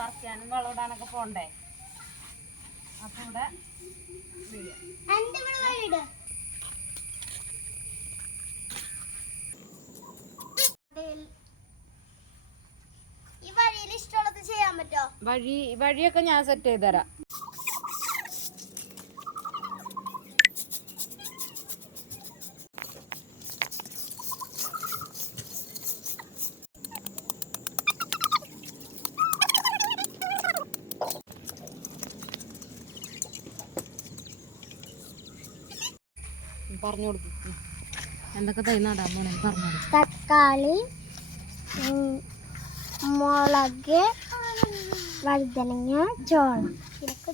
പറിക്കാനും വളമിടാനൊക്കെ പോണ്ടേ? അപ്പൊ ഇവിടെ വീഴാം. വഴിയൊക്കെ ഞാൻ സെറ്റ് ചെയ്ത് തരാം പറഞ്ഞു കൊടുക്കും എന്തൊക്കെ തൈ നടാൻ പോണേ പറഞ്ഞു തക്കാളി മുളക് വഴുതനങ്ങ ചോളം ഇതൊക്കെ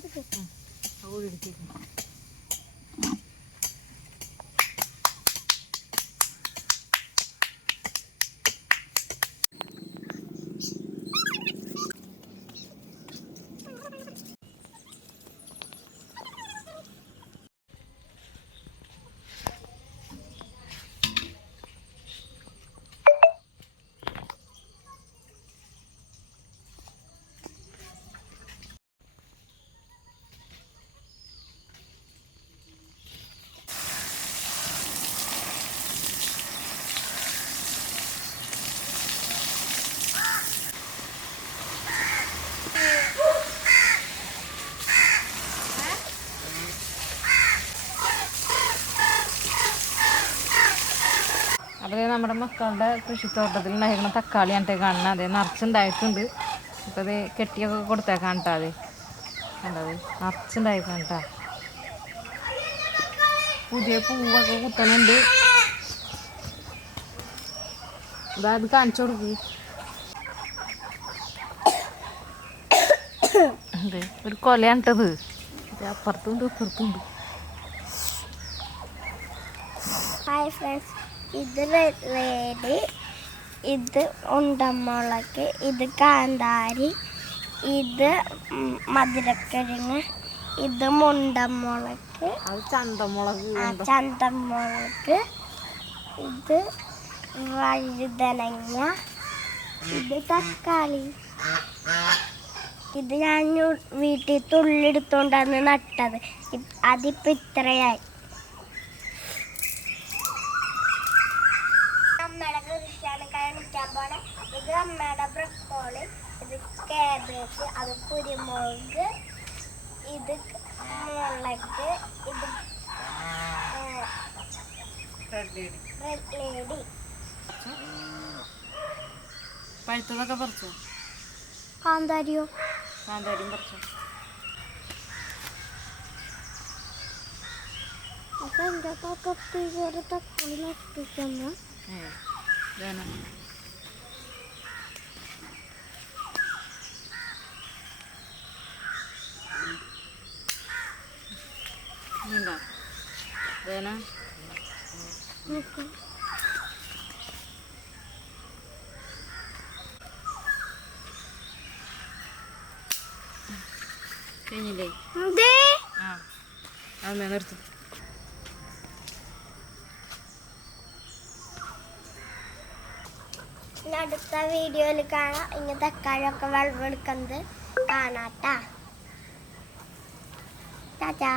അപ്പോൾ നമ്മുടെ മക്കളുടെ കൃഷിത്തോട്ടത്തിൽ ഉണ്ടായിരിക്കുന്ന തക്കാളി കണ്ടേ കാണുന്നത്. അതെ നിറച്ചുണ്ടായിട്ടുണ്ട്. അപ്പോൾ അത് കെട്ടിയൊക്കെ കൊടുത്താൽ കാണട്ടോ അതെ. കണ്ടത് നിറച്ചുണ്ടായിരിക്കണം കേട്ടോ പുതിയ പൂവൊക്കെ കുത്തണുണ്ട്. അതായത് അത് കാണിച്ചു കൊടുക്കൂ. അതെ ഒരു ഇത്. അപ്പുറത്തുണ്ട് ഇപ്പുറത്തുണ്ട്. ഹായ് ഫ്രണ്ട്സ് ഇത് റെഡ്. ഇത് ഉണ്ടമുളക് ഇത് കാന്താരി. ഇത് മധുരക്കിഴങ്ങ്. ഇത് മുണ്ടമുളക് ചന്തമുളക് ചന്തമുളക്. ഇത് വഴുതനങ്ങ. ഇത് തക്കാളി. ഇത് ഞാൻ വീട്ടിൽ വീട്ടിൽ തുള്ളിയെടുത്തോണ്ടാണ് നട്ടത്. അതിപ്പോ ഇത്രയായി. ഇത് കാബേജ് അത് കുരുമുളക് ഇത് മുളക് ഇത് റെഡ് ലേഡി പഴുത്തതൊക്കെ പറിച്ചോ? കാന്താരിയോ കാന്താരിയും പറിച്ചോ? അപ്പൊ കയറി തക്കാളി നട്ടിട്ടമ്മ നോക്കാം കഴിഞ്ഞില്ലേ? ആ അമ്മ നിർത്തി. അടുത്ത വീഡിയോയിൽ കാണാം. ഇനി തക്കാളിയൊക്കെ വെള്ളമെടുക്കുന്നത് കാണാട്ടാ ടാറ്റാ